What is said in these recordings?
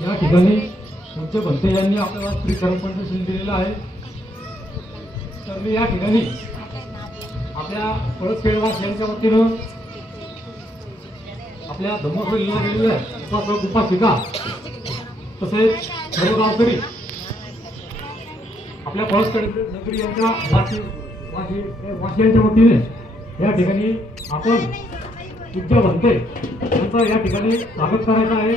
या ठिकाणी तुमचे भंते यांनी आपल्याला स्त्रीकरण पण दिलेलं आहे. तर मी या ठिकाणी आपल्या पळसखेडवास यांच्या वतीनं आपल्या धम्मसोलीला गेलेलं आहे गुफा शिका तसेच सर्व गावकरी आपल्या पळसखेड नगरी यांच्या वासियांच्या वतीने या ठिकाणी आपण पूज्य भंते यांचं या ठिकाणी स्वागत करायचं आहे.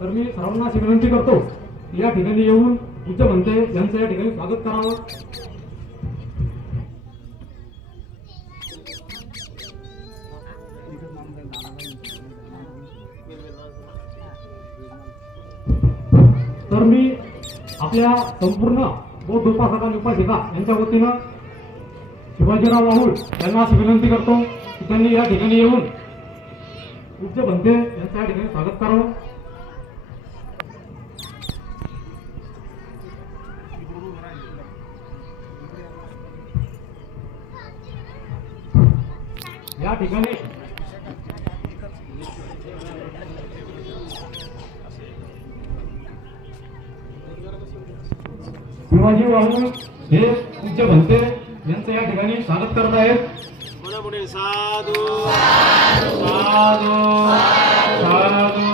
तर मी सर्वांना अशी विनंती करतो की या ठिकाणी येऊन पूज्य भंते यांचं या ठिकाणी स्वागत करावं. तर मी आपल्या संपूर्ण बौद्ध उपासक आणि उपासिका यांच्या वतीनं शिवाजीराव राहुल यांना अशी विनंती करतो की त्यांनी या ठिकाणी येऊन पूज्य भंते यांचं या ठिकाणी स्वागत करावं. या ठिकाणी शिवाजी राहुल हे पूज्य भंते यांचं या ठिकाणी स्वागत करत आहेत. साधू साधू साधू.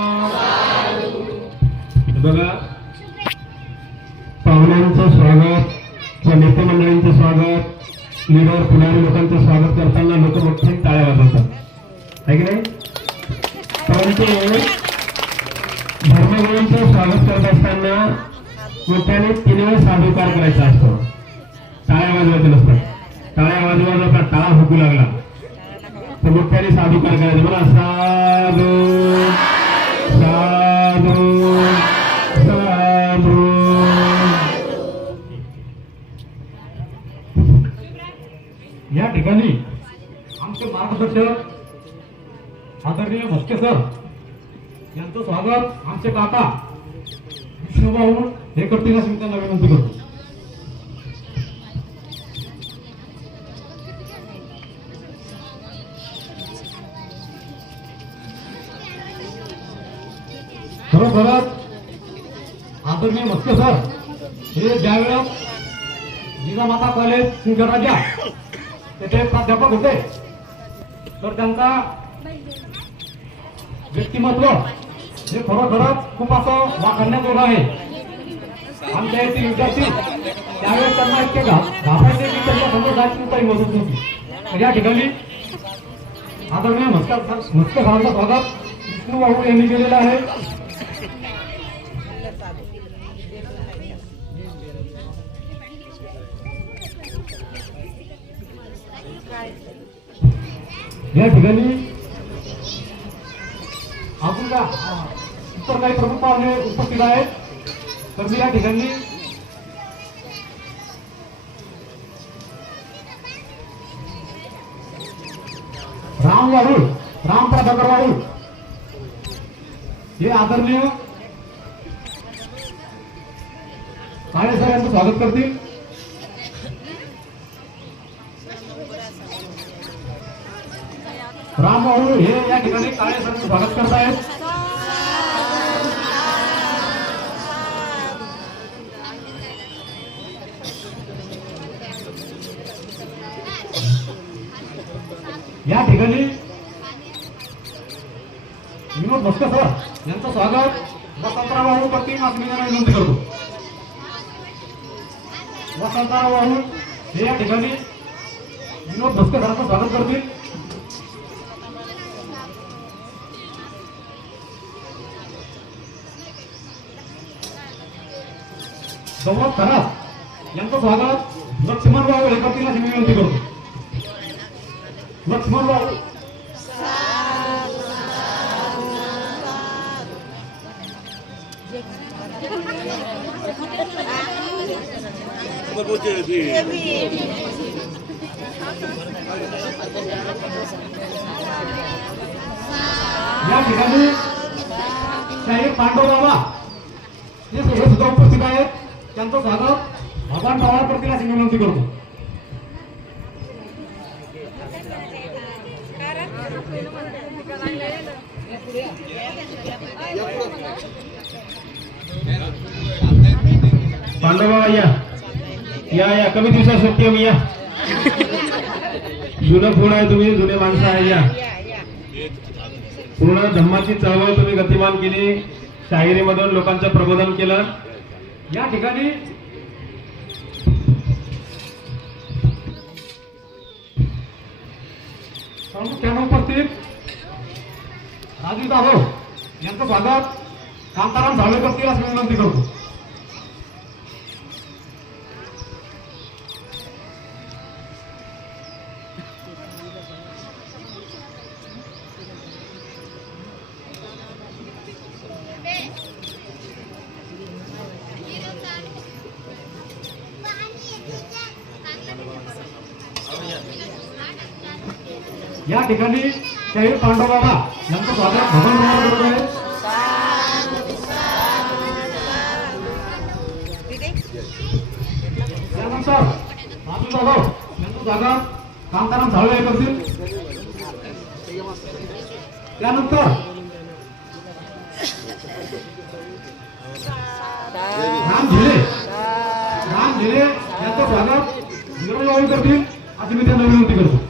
बघा, पाहुण्यांचं स्वागत किंवा नेते मंडळींचं स्वागत, लीडर पुढारी लोकांचं स्वागत करताना लोक मोठे टाळ्या वाजवतात, आहे की नाही? परंतु धर्मगुरूंचं स्वागत करत असताना मोठ्याने 3 वेळेस साधुकार करायचा असतो, टाळ्या वाजवायचे नसतात. टाळ्या वाजवायचा का टाळा हुकू लागला तर मोठ्याने साधुकार करायचं. मला साधू साधू साधू. या ठिकाणी आमचे मार्गदर्शक आदरणीय म्हस्के सर यांचं स्वागत आमचे काका विष्णुभाऊ हे करतील अशी मी त्यांना विनंती करतो. खरोखरच आदरणीय म्हस्के सर हे ज्यावेळेस जिजामाता कॉलेज सिंगराजा तेथे प्राध्यापक होते तर त्यांचा व्यक्तिमत्व हे खरोखरच खूप असं वाखाणण्याजोगं आहे. आमच्या येथील विद्यार्थी त्यावेळेस त्यांना इतके घाबरायचे की त्यांच्या समोर जायची काही मदत नव्हती. तर या ठिकाणी आदरणीय म्हस्के सरांचं स्वागत विष्णुभाऊ यांनी केलेलं आहे. या ठिकाणी आपण का इतर काही प्रमुख पाहुणे उपस्थित आहेत. तर मी या ठिकाणी राम राहुल प्रभाकर राहुल हे आदरणीय काळे सर यांचं स्वागत करतील. राम राहुल हे या ठिकाणी काळे सरांचं स्वागत करत आहेत. या ठिकाणी विनोद म्हस्के सर यांचं स्वागत वसंतराव राहुल करतील असं मी त्यांना विनंती करतो. वसंतराव राहुल हे या ठिकाणी विनोद म्हस्के सरांचं स्वागत करतील. गौरव खरात यांचं स्वागत लक्ष्मण राव हे करतील अशी मी विनंती करतो. लक्ष्मण राव या ठिकाणी साहेब पांडव बाबा हे सुद्धा उपस्थित आहेत. त्यांचं स्वागत भगवान पवार करतील अशी विनंती करतो. पांडवबाबा या कमी दिवसात सुट्टी आहे, या जुनं फोन आहे, तुम्ही जुने माणसं आहे, या पूर्ण धम्माची चळवळ तुम्ही गतिमान केली, शाहिरीमधून लोकांचं प्रबोधन केलं. या ठिकाणी प्रामुख्याने उपस्थित राजू जाधव यांचं स्वागत कांताराम झाले करतील असं विनंती करतो. या ठिकाणी शाहीर पांडवबाबा यांचं स्वागत भवन कुमार करत आहे. त्यानंतर राजू जाधव यांचं स्वागत कांताराम झाळे करतील. त्यानंतर राम झिले यांचं स्वागत निरोळी करतील अशी मी त्यांना विनंती करतो.